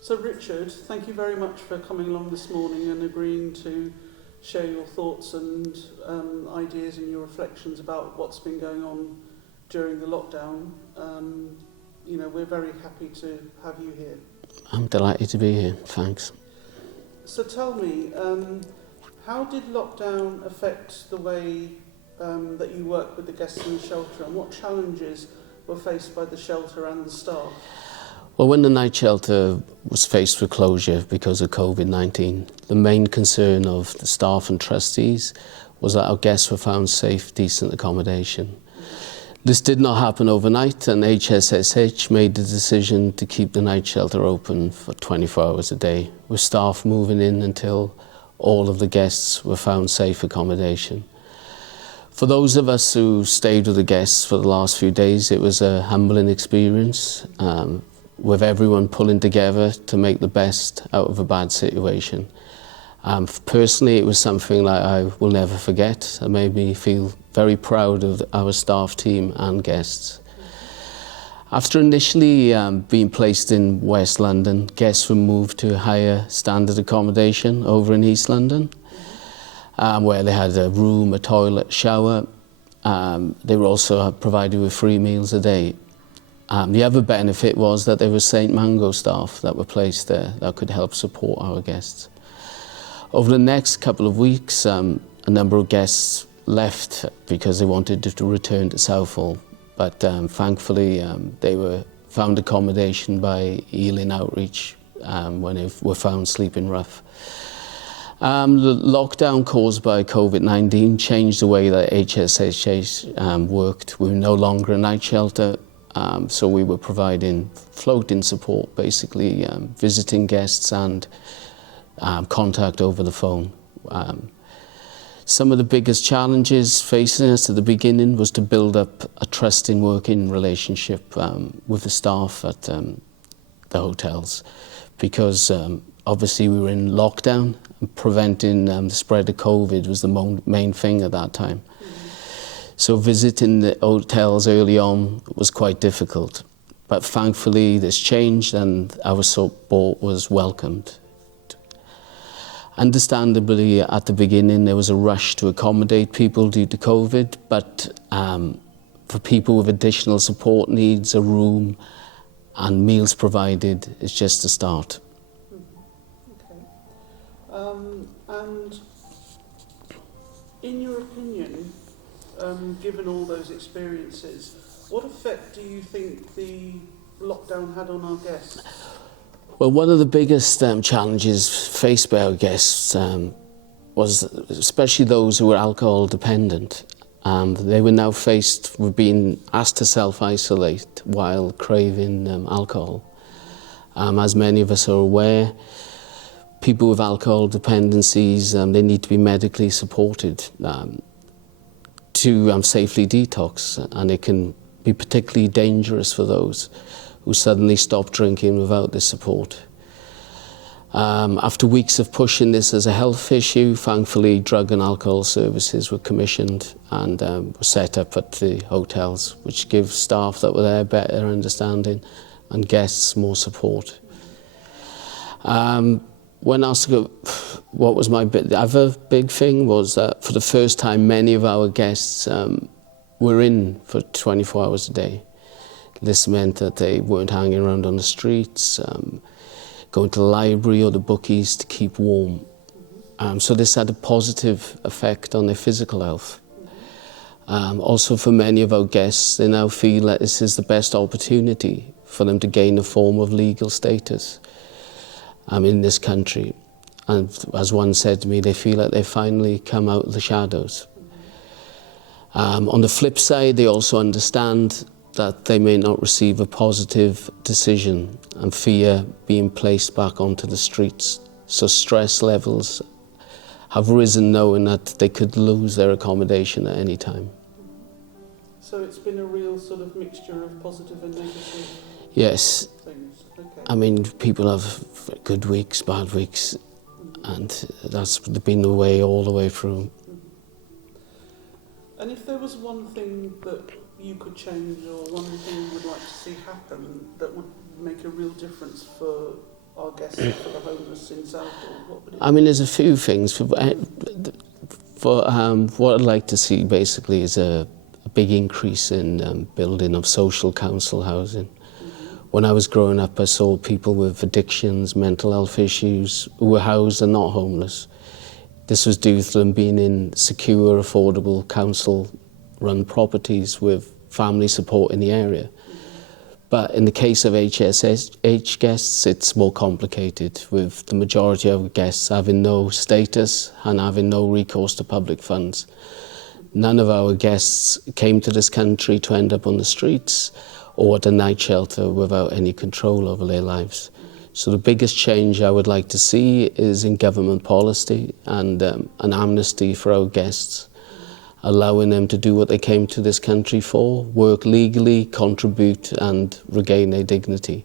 So Richard, thank you very much for coming along this morning and agreeing to share your thoughts and ideas and your reflections about what's been going on during the lockdown. We're very happy to have you here. I'm delighted to be here, thanks. So tell me, how did lockdown affect the way that you work with the guests in the shelter, and what challenges were faced by the shelter and the staff? Well, when the night shelter was faced with closure because of COVID-19, the main concern of the staff and trustees was that our guests were found safe, decent accommodation. This did not happen overnight, and HSSH made the decision to keep the night shelter open for 24 hours a day, with staff moving in until all of the guests were found safe accommodation. For those of us who stayed with the guests for the last few days, it was a humbling experience, with everyone pulling together to make the best out of a bad situation. Personally, it was something that I will never forget. It made me feel very proud of our staff team and guests. After initially being placed in West London, guests were moved to higher standard accommodation over in East London, where they had a room, a toilet, shower. They were also provided with 3 meals a day. The other benefit was that there was St Mango staff that were placed there that could help support our guests. Over the next couple of weeks, a number of guests left because they wanted to return to Southall, but thankfully they were found accommodation by Ealing Outreach when they were found sleeping rough. The lockdown caused by COVID-19 changed the way that HSSH worked. We were no longer a night shelter, so we were providing floating support, basically visiting guests and contact over the phone. Some of the biggest challenges facing us at the beginning was to build up a trusting working relationship with the staff at the hotels, because obviously we were in lockdown. Preventing the spread of COVID was the main thing at that time. So visiting the hotels early on was quite difficult, but thankfully this changed and our support was welcomed. Understandably, at the beginning there was a rush to accommodate people due to COVID, but for people with additional support needs, a room and meals provided is just a start. And in your opinion, given all those experiences, what effect do you think the lockdown had on our guests? Well, one of the biggest challenges faced by our guests was especially those who were alcohol dependent. They were now faced with being asked to self-isolate while craving alcohol. As many of us are aware, people with alcohol dependencies, they need to be medically supported to safely detox, and it can be particularly dangerous for those who suddenly stop drinking without this support. After weeks of pushing this as a health issue, thankfully drug and alcohol services were commissioned and were set up at the hotels, which gives staff that were there better understanding and guests more support. When asked what was the other big thing was that for the first time many of our guests were in for 24 hours a day. This meant that they weren't hanging around on the streets, going to the library or the bookies to keep warm. So this had a positive effect on their physical health. Also for many of our guests, they now feel that this is the best opportunity for them to gain a form of legal status in this country. And as one said to me, they feel like they've finally come out of the shadows. On the flip side, they also understand that they may not receive a positive decision and fear being placed back onto the streets. So stress levels have risen knowing that they could lose their accommodation at any time. So it's been a real sort of mixture of positive and negative Yes. things. Okay. I mean, people have good weeks, bad weeks, and that's been the way all the way through. And if there was one thing that you could change or one thing you would like to see happen that would make a real difference for our guests and for the homeless in Southall? What would it I mean, there's a few things. What I'd like to see basically is a big increase in building of social council housing. When I was growing up, I saw people with addictions, mental health issues, who were housed and not homeless. This was due to them being in secure, affordable council-run properties with family support in the area. But in the case of HSSH guests, it's more complicated, with the majority of guests having no status and having no recourse to public funds. None of our guests came to this country to end up on the streets or at a night shelter without any control over their lives. So the biggest change I would like to see is in government policy and an amnesty for our guests, allowing them to do what they came to this country for, work legally, contribute and regain their dignity.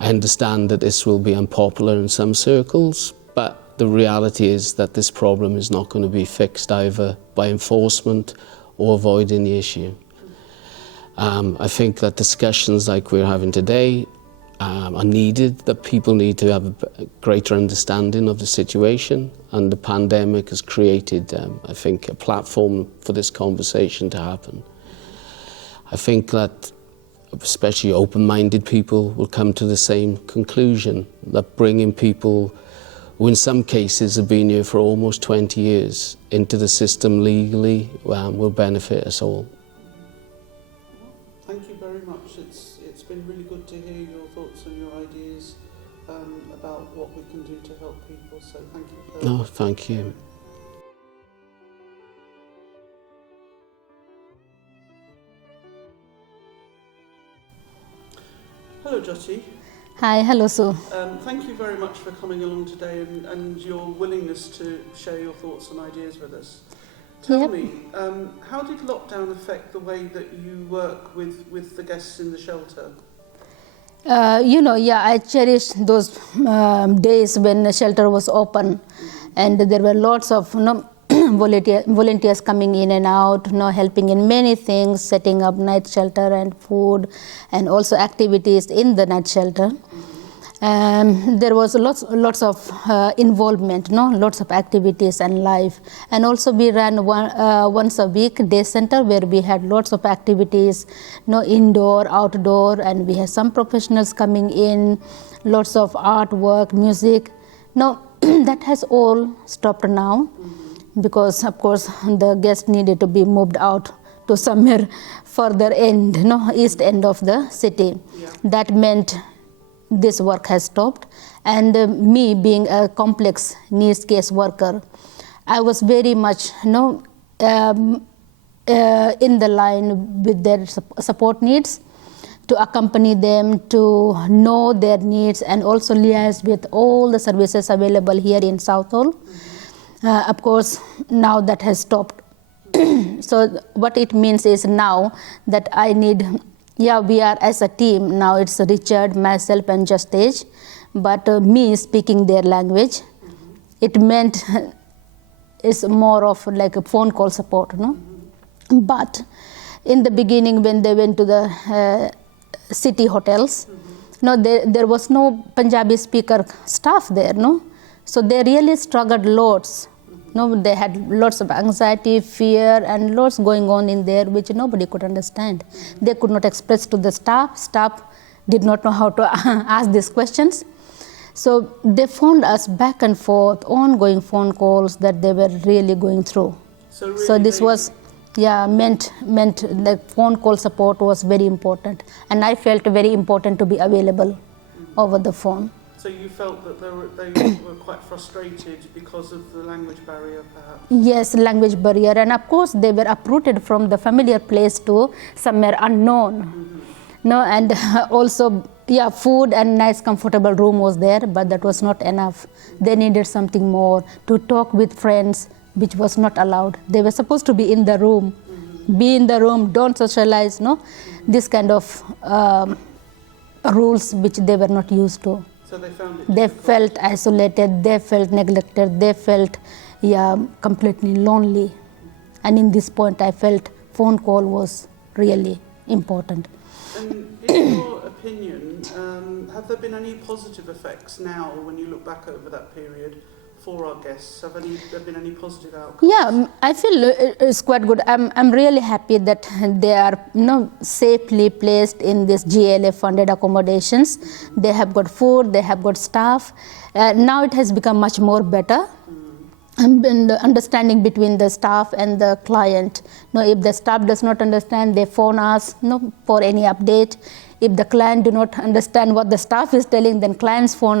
I understand that this will be unpopular in some circles, but the reality is that this problem is not going to be fixed either by enforcement or avoiding the issue. I think that discussions like we're having today are needed, that people need to have a greater understanding of the situation, and the pandemic has created, I think, a platform for this conversation to happen. I think that especially open-minded people will come to the same conclusion, that bringing people who in some cases have been here for almost 20 years into the system legally will benefit us all. Thank you very much. It's been really good to hear your thoughts and your ideas about what we can do to help people. So thank you. No, thank you. Hello, Jyoti. Hi, hello, Sue. Thank you very much for coming along today and your willingness to share your thoughts and ideas with us. Tell me, how did lockdown affect the way that you work with the guests in the shelter? I cherish those days when the shelter was open, and there were lots of volunteers coming in and out, helping in many things, setting up night shelter and food, and also activities in the night shelter. There was lots of involvement, lots of activities and life. And also we ran once a week day center where we had lots of activities, indoor, outdoor, and we had some professionals coming in, lots of artwork, music. Now that has all stopped now because of course the guests needed to be moved out to somewhere further end, east end of the city. Yeah. That meant this work has stopped, and me being a complex needs case worker, I was very much in the line with their support needs, to accompany them, to know their needs, and also liaise with all the services available here in Southall. Of course, now that has stopped. So what it means is now that I need, we are as a team, now it's Richard, myself and Justage, but me speaking their language, it meant it's more of like a phone call support, But in the beginning when they went to the city hotels, there was no Punjabi speaker staff there, so they really struggled lots. They had lots of anxiety, fear, and lots going on in there which nobody could understand. They could not express to the staff. Staff did not know how to ask these questions. So they phoned us back and forth, ongoing phone calls that they were really going through. So, really so this was, meant the phone call support was very important. And I felt very important to be available over the phone. So you felt that they were quite frustrated because of the language barrier, perhaps? Yes, language barrier, and of course they were uprooted from the familiar place to somewhere unknown. And also, food and nice comfortable room was there, but that was not enough. They needed something more, to talk with friends, which was not allowed. They were supposed to be in the room, don't socialize, this kind of rules which they were not used to. So they found it They difficult. felt isolated, they felt neglected, they felt completely lonely. And in this point I felt phone call was really important. And in your opinion, opinion, have there been any positive effects now when you look back over that period for our guests? Have there been any positive outcomes? Yeah, I feel it's quite good. I'm really happy that they are safely placed in this GLA funded accommodations. They have got food, they have got staff. Now it has become much more better. And the understanding between the staff and the client. If the staff does not understand, they phone us for any update. If the client do not understand what the staff is telling, then guests phone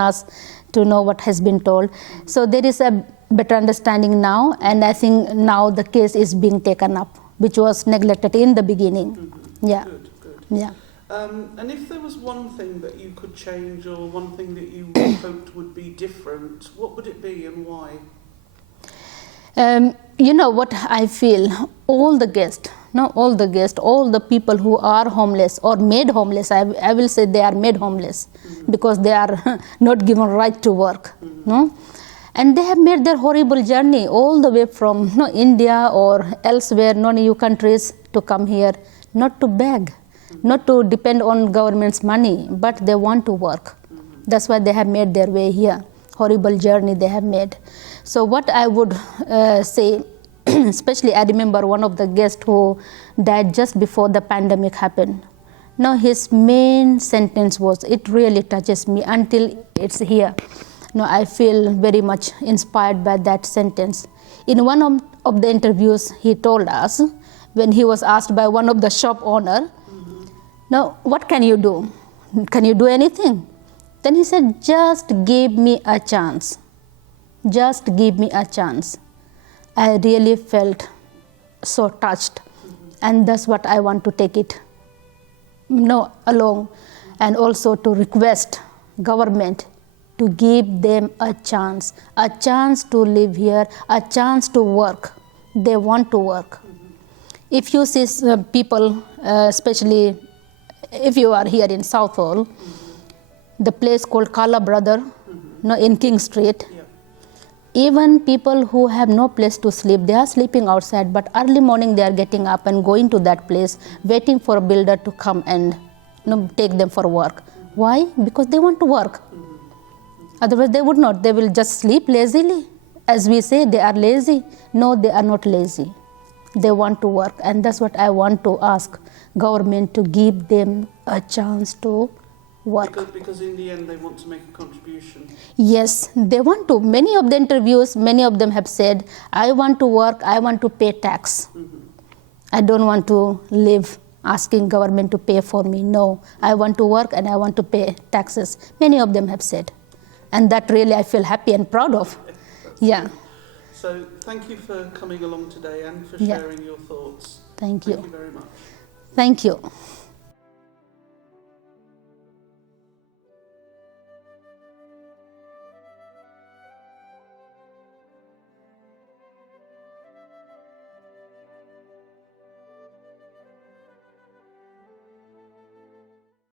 us to know what has been told. So there is a better understanding now, and I think now the case is being taken up, which was neglected in the beginning. Mm-hmm. Yeah. Good. Yeah. And if there was one thing that you could change or one thing that you hoped would be different, what would it be and why? What I feel, all the guests, all the people who are homeless or made homeless, I will say they are made homeless because they are not given right to work. And they have made their horrible journey all the way from India or elsewhere, non-EU countries to come here, not to beg, not to depend on government's money, but they want to work. That's why they have made their way here. Horrible journey they have made. So what I would say, especially I remember one of the guests who died just before the pandemic happened. Now his main sentence was, it really touches me until it's here. I feel very much inspired by that sentence. In one of the interviews he told us, when he was asked by one of the shop owner, now, what can you do? Can you do anything? Then he said, just give me a chance. Just give me a chance. I really felt so touched. And that's what I want to take it along. And also to request government to give them a chance to live here, a chance to work. They want to work. If you see people, especially if you are here in Southall, the place called Kala Brother, in King Street, even people who have no place to sleep, they are sleeping outside, but early morning they are getting up and going to that place, waiting for a builder to come and take them for work. Why? Because they want to work. Otherwise they would not. They will just sleep lazily. As we say, they are lazy. No, they are not lazy. They want to work, and that's what I want to ask government to give them a chance to work. Because in the end they want to make a contribution. Yes, they want to. Many of the interviews, many of them have said, I want to work, I want to pay tax. I don't want to live asking government to pay for me. No, I want to work and I want to pay taxes. Many of them have said. And that really I feel happy and proud of. Yeah. So thank you for coming along today and for sharing your thoughts. Thank you. Thank you very much. Thank you.